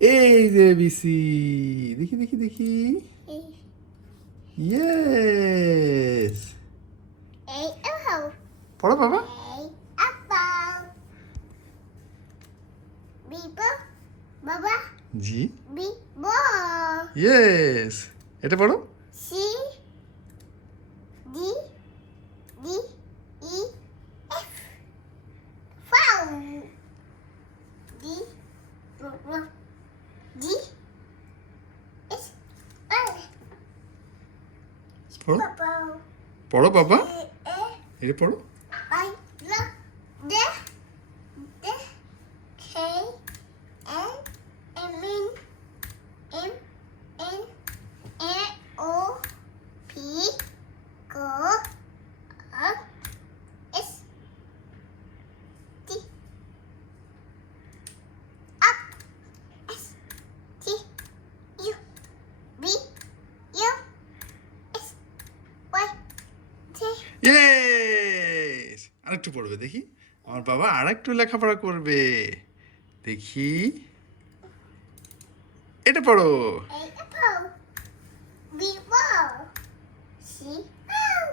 এই যে বিসি, দেখি দেখি দেখি। Yes, A apple. পড়ো বাবা। A apple. B ball. Baba. G, B ball. Yes, এটা পড়ো। C D D E F. Fowl. D D S A. পড়ো Bubble. পড়ো বাবা, A এটা পড়ো। I love the K N M N M N A O P Q R S T up S T U V U S Y T. Yes, আরেকটু পড়বে দেখি। আমার বাবা আরেকটু লেখাপড়া করবে, দেখি। এটা পড়ো। A apple. B ball. C ball.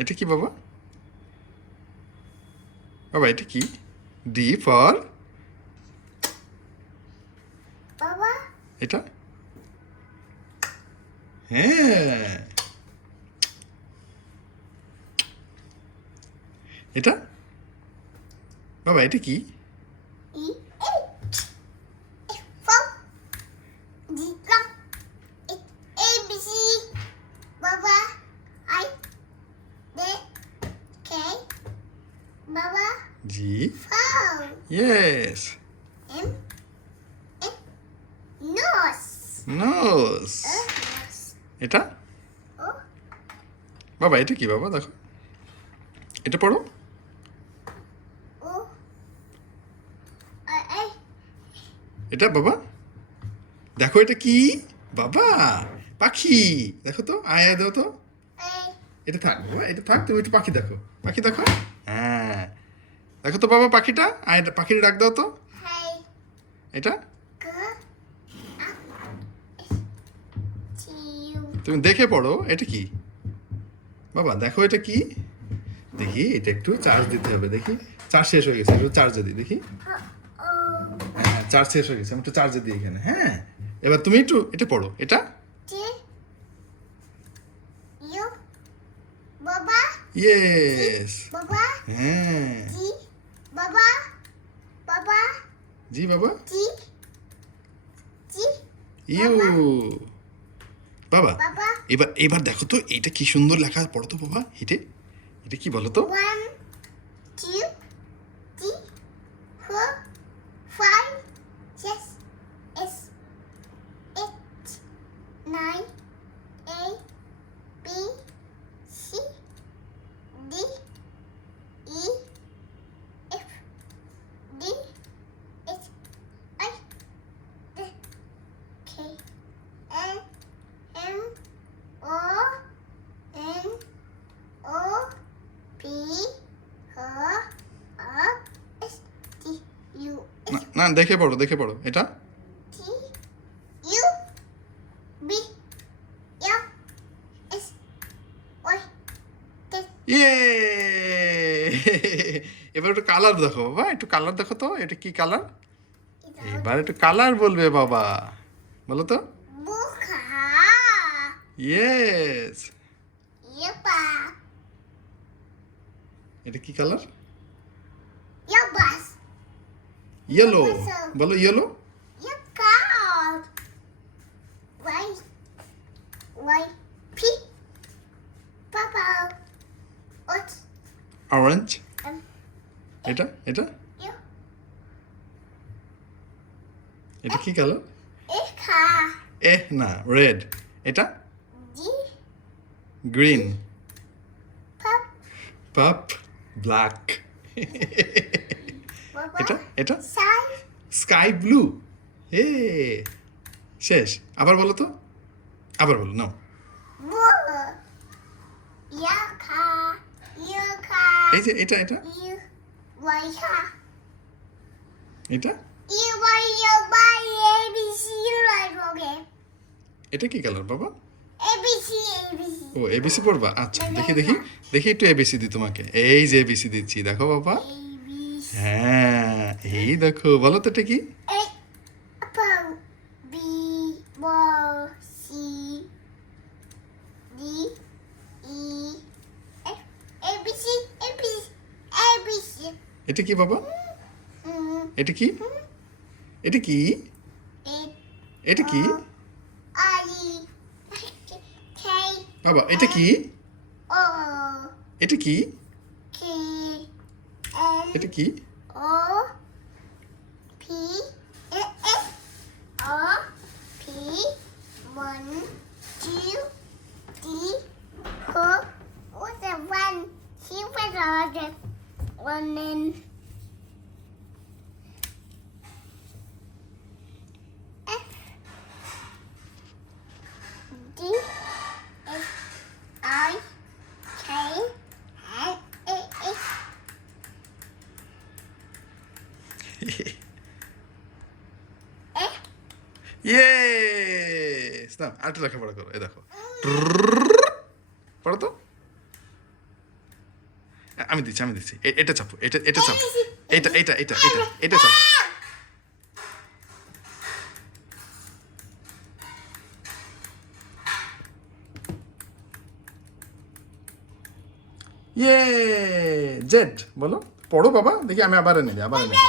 এটা কি বাবা? বাবা এটা কি? D for, Baba. এটা? হ্যাঁ, এটা? বাবা এটা কি? E H. F for D long. H A B C. Baba. I D K. Baba. Ji, Fowl. Yes, M N nose. Nose. Nose. এটা? O বাবা এটা কি বাবা? দেখো, এটা পড়ো। O I এটা বাবা, দেখো এটা কি বাবা? পাখি, দেখো তো, আয়া দাও তো। A এটা থাক বাবা, এটা থাক, তুমি একটু পাখি দেখো, পাখি দেখো। হ্যাঁ, দেখো তো বাবা পাখিটা, আয় পাখির ডাক দাও তো। Hey এটা G T U তুমি দেখে পড়ো, এটা কি বাবা? দেখো এটা কি, দেখি। এটা একটু চার্জ দিতে হবে, দেখি। চার্জ শেষ হয়ে গেছে, একটু চার্জে দিই দেখি। O হ্যাঁ, চার্জ শেষ হয়ে গেছে, আমি একটু চার্জে দিই এখানে। হ্যাঁ, এবার তুমি একটু এটা পড়ো, এটা? T U Baba yes, Baba হ্যাঁ, G Baba Baba জি বাবা। G G ইউ বাবা, Baba এবার এবার দেখো তো, এটা কি সুন্দর লেখা, পড়ো তো বাবা। এটা এটা কি বলো তো? 1 2 3 4 5 6 S 8 9 A B C D E F D H I J K L M O N O P Q R S T U না S না, দেখে পড়ো, দেখে পড়ো। এটা T U B L S Y T. ইয়ে এবার একটু কালার দেখো বাবা, একটু কালার দেখো তো, এটা কি কালার? এবার একটু কালার বলবে বাবা, বলো তো। Buka. Yes, Yupa. এটা কি কালার? Yubas. ইয়েলো, বলো yellow. Yuka. White. White. Pink. Purple. What? Orange, এটা এটা You. এটা কি কালার? Ika. না, রেড। এটা D. Green, Pop. পাপ, ব্ল্যাক। Baba. এটা এটা Sun. Sky blue. এ শেষ, আবার বলো তো, আবার বলো নাও। Blue. Yuka. Yuka. এই যে এটা এটা You. Waika. এটা You buy your buy ABC right okay. এটা কি কালার বাবা? ABC ABC. ও এবিসি পড়বা, আচ্ছা দেখি দেখি দেখি একটু এবিসি দি তোমাকে, এই যে এবিসি দিচ্ছি দেখো বাবা। ABC. হ্যাঁ এই দেখো, বলো তো এটা কি? A apple B ball C D E F ABC ABC ABC. এটা কি বাবা? Mm. এটা কি? এটা কি? A এটা কি I K বাবা? এটা কি? O এটা কি? K N এটা কি? O P F O P 1 2 3 4 what's the one? She was ordered one in F D F I K L A F F yes, না আরেকটু লেখাপড়া করো, এই দেখো পড়ো তো। আমি দিচ্ছি আমি দিচ্ছি, এটা চাপো, এটা এটা চাপো, এটা এটা এটা এটা এটা চাপো। ইয়ে জেড বলো, পড়ো বাবা দেখি, আমি আবার এনে দিই, আবার এনে দিই।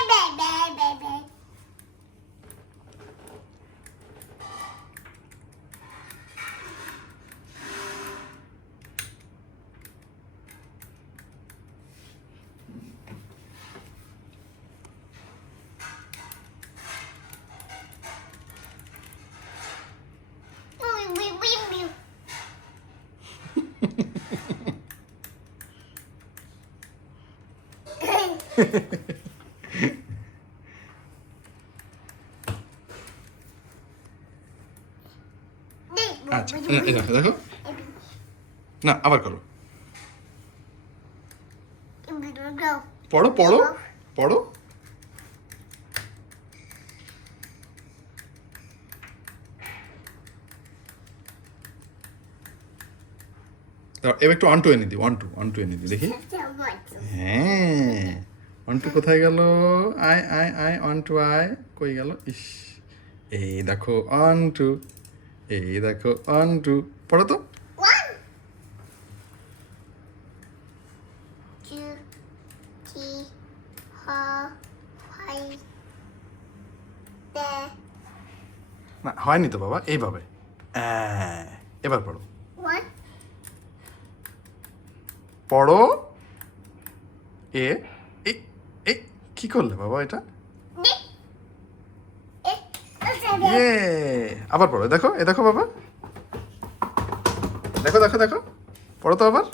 আচ্ছা এই দেখো দেখো, না আবার করো, পড়ো পড়ো পড়ো। দাও, এবার একটু অন টু এনে দিই, ওয়ান টু এনে দিই দেখি। হ্যাঁ অন টু কোথায় গেল? আয় আয় আয়, অন টু আয়, কই গেল? ইস, এই দেখো অন টু, এই দেখো অন টু, পড়ো তো। না হয়নি তো বাবা, এইভাবে এবার পড়ো পড়ো। এ এ এ কি করলে বাবা এটা? ইয়ে, আবার পড়ো, দেখো এ দেখো বাবা, দেখো দেখো দেখো, পড়ো তো আবার।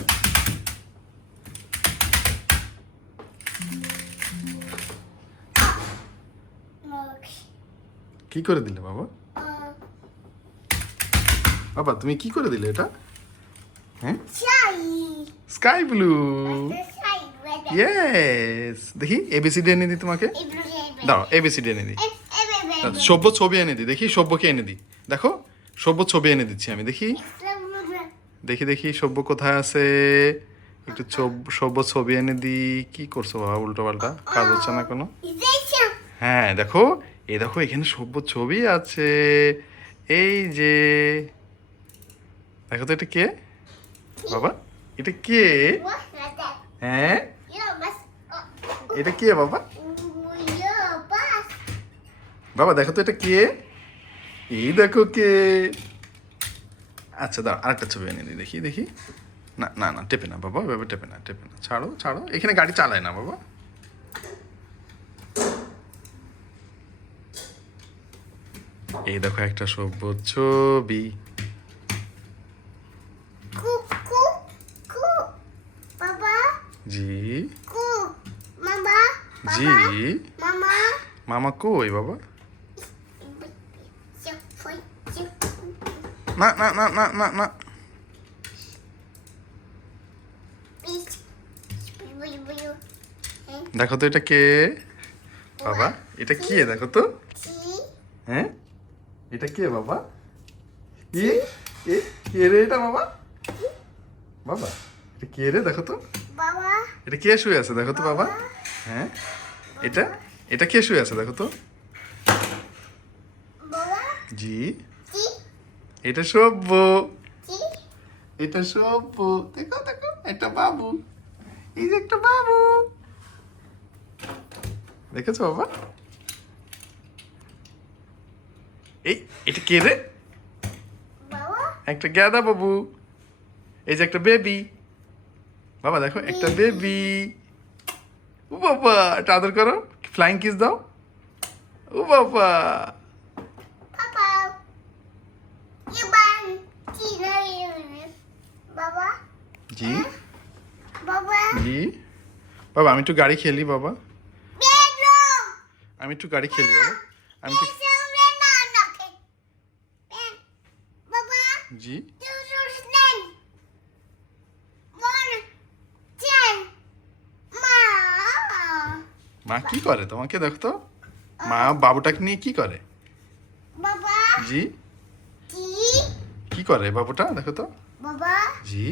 কি করে দিলে বাবা? বাবা তুমি কি করে দিলে এটা? হ্যাঁ স্কাই ব্লু, ইয়েস। দেখি এবিসিডি এনে দিই তোমাকে, দাও এবিসিডি এনে দিই। সভ্য ছবি এনে দিই, দেখি সভ্যকে এনে দিই, দেখো সভ্য ছবি এনে দিচ্ছি আমি, দেখি দেখি দেখি সভ্য কোথায় আছে, একটু সভ্য ছবি এনে দিই। কি করছো বাবা, উল্টো পাল্টা কাজ হচ্ছে না কোনো? হ্যাঁ দেখো, এই দেখো এখানে সভ্য ছবি আছে, এই যে দেখো তো, এটা কে বাবা? এটা কে? হ্যাঁ এটা কে বাবা? বাবা দেখো তো এটা কে? এই দেখো কে। আচ্ছা দাও আরেকটা ছবি এনে দিই, দেখি দেখি। না না না, টেপে না বাবা, এভাবে টেপে না, টেপে না, ছাড়ো ছাড়ো, এখানে গাড়ি চালায় না বাবা। এই দেখো একটা সভ্য ছবি। জি জি, মামা কই বাবা? না না না না না না, দেখো তো এটা কে বাবা? এটা কি দেখো তো? টি হ্যাঁ, এটা কে বাবা? কি এ কে রে এটা বাবা? বাবা এটা কে রে দেখো তো? বাবা এটা কে শুয়ে আছে দেখো তো বাবা? হ্যাঁ, এটা এটা কে শুয়ে আছে দেখো তো? বাবা জি, টি এটা সভ্য। টি এটা সভ্য। দেখো দেখো, এটা বাবু। এই যে একটা বাবু, দেখেছো বাবা? এই এটা কে রে? বাবা একটা গাদা বাবু। এই যে একটা বেবি। বাবা দেখো একটা বেবি। ও বাবা, এটা আদর করো, ফ্লাইং কিস দাও। ও বাবা, পাপা ইবান টি না বাবা জি বাবা জি। বাবা আমি একটু গাড়ি খেলি বাবা, বেডরুম আমি একটু গাড়ি খেলি বাবা, আমি একটু। বেডরুমে না নাকে বাবা জি, দুশোর নেন মন চেন মা মা কি করে তোমাকে দেখো তো? মা বাবুটাকে নিয়ে কি করে? বাবা জি, টি কি করে বাবুটা দেখো তো? বাবা জি,